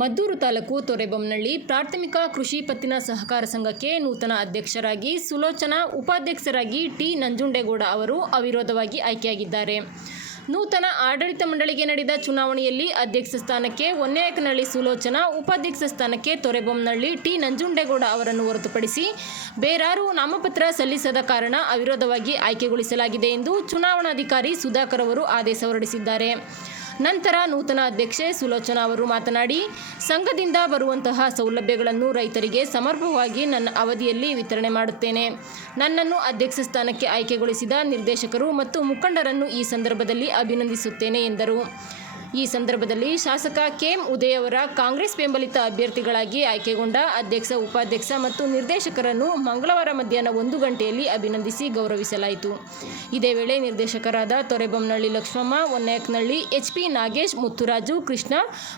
ಮದ್ದೂರು ತಾಲೂಕು ತೊರೆಬೊಮ್ಮನಹಳ್ಳಿ ಪ್ರಾಥಮಿಕ ಕೃಷಿ ಪತ್ತಿನ ಸಹಕಾರ ಸಂಘಕ್ಕೆ ನೂತನ ಅಧ್ಯಕ್ಷರಾಗಿ ಸುಲೋಚನಾ, ಉಪಾಧ್ಯಕ್ಷರಾಗಿ ಟಿ ನಂಜುಂಡೇಗೌಡ ಅವರು ಅವಿರೋಧವಾಗಿ ಆಯ್ಕೆಯಾಗಿದ್ದಾರೆ. ನೂತನ ಆಡಳಿತ ಮಂಡಳಿಗೆ ನಡೆದ ಚುನಾವಣೆಯಲ್ಲಿ ಅಧ್ಯಕ್ಷ ಸ್ಥಾನಕ್ಕೆ ಹೊನ್ನೇಕನಹಳ್ಳಿ ಸುಲೋಚನಾ, ಉಪಾಧ್ಯಕ್ಷ ಸ್ಥಾನಕ್ಕೆ ತೊರೆಬೊಮ್ಮನಹಳ್ಳಿ ಟಿ ನಂಜುಂಡೇಗೌಡ ಅವರನ್ನು ಹೊರತುಪಡಿಸಿ ಬೇರಾರೂ ನಾಮಪತ್ರ ಸಲ್ಲಿಸದ ಕಾರಣ ಅವಿರೋಧವಾಗಿ ಆಯ್ಕೆಗೊಳಿಸಲಾಗಿದೆ ಎಂದು ಚುನಾವಣಾಧಿಕಾರಿ ಸುಧಾಕರ್ ಅವರು ಆದೇಶ ಹೊರಡಿಸಿದ್ದಾರೆ. ನಂತರ ನೂತನ ಅಧ್ಯಕ್ಷೆ ಸುಲೋಚನಾ ಅವರು ಮಾತನಾಡಿ, ಸಂಘದಿಂದ ಬರುವಂತಹ ಸೌಲಭ್ಯಗಳನ್ನು ರೈತರಿಗೆ ಸಮರ್ಪಕವಾಗಿ ನನ್ನ ಅವಧಿಯಲ್ಲಿ ವಿತರಣೆ ಮಾಡುತ್ತೇನೆ. ನನ್ನನ್ನು ಅಧ್ಯಕ್ಷ ಸ್ಥಾನಕ್ಕೆ ಆಯ್ಕೆಗೊಳಿಸಿದ ನಿರ್ದೇಶಕರು ಮತ್ತು ಮುಖಂಡರನ್ನು ಈ ಸಂದರ್ಭದಲ್ಲಿ ಅಭಿನಂದಿಸುತ್ತೇನೆ ಎಂದರು. ಈ ಸಂದರ್ಭದಲ್ಲಿ ಶಾಸಕ ಕೆಎಂ ಉದಯ್ ಅವರ ಕಾಂಗ್ರೆಸ್ ಬೆಂಬಲಿತ ಅಭ್ಯರ್ಥಿಗಳಾಗಿ ಆಯ್ಕೆಗೊಂಡ ಅಧ್ಯಕ್ಷ, ಉಪಾಧ್ಯಕ್ಷ ಮತ್ತು ನಿರ್ದೇಶಕರನ್ನು ಮಂಗಳವಾರ ಮಧ್ಯಾಹ್ನ 1 ಗಂಟೆಯಲ್ಲಿ ಅಭಿನಂದಿಸಿ ಗೌರವಿಸಲಾಯಿತು. ಇದೇ ವೇಳೆ ನಿರ್ದೇಶಕರಾದ ತೊರೆಬೊಮ್ಮನಹಳ್ಳಿ ಲಕ್ಷ್ಮಮ್ಮ, ಹೊನ್ನೇಕನಹಳ್ಳಿ ಎಚ್ ಪಿ ನಾಗೇಶ್, ಮುತ್ತುರಾಜು, ಕೃಷ್ಣ,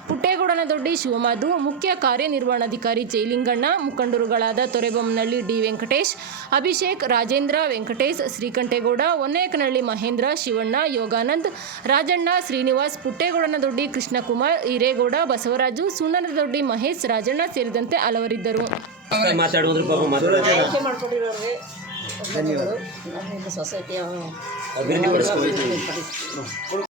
ಪುಟ್ಟೇಗೌಡನದೊಡ್ಡಿ ಶಿವಮಾಧು, ಮುಖ್ಯ ಕಾರ್ಯನಿರ್ವಹಣಾಧಿಕಾರಿ ಜಯಲಿಂಗಣ್ಣ, ಮುಖಂಡರುಗಳಾದ ತೊರೆಬೊಮ್ಮನಹಳ್ಳಿ ಡಿ ವೆಂಕಟೇಶ್, ಅಭಿಷೇಕ್, ರಾಜೇಂದ್ರ, ವೆಂಕಟೇಶ್, ಶ್ರೀಕಂಠೇಗೌಡ, ಹೊನ್ನೇಕನಹಳ್ಳಿ ಮಹೇಂದ್ರ, ಶಿವಣ್ಣ, ಯೋಗಾನಂದ್, ರಾಜಣ್ಣ, ಶ್ರೀನಿವಾಸ್, ಪುಟ್ಟೇಗೌಡನದೊಡ್ಡಿ ಕೃಷ್ಣಕುಮಾರ್, ಹಿರೇಗೌಡ, ಬಸವರಾಜು, ಸುಣ್ಣನದೊಡ್ಡಿ ಮಹೇಶ್, ರಾಜಣ್ಣ ಸೇರಿದಂತೆ ಹಲವರಿದ್ದರು. ಧನ್ಯವಾದ.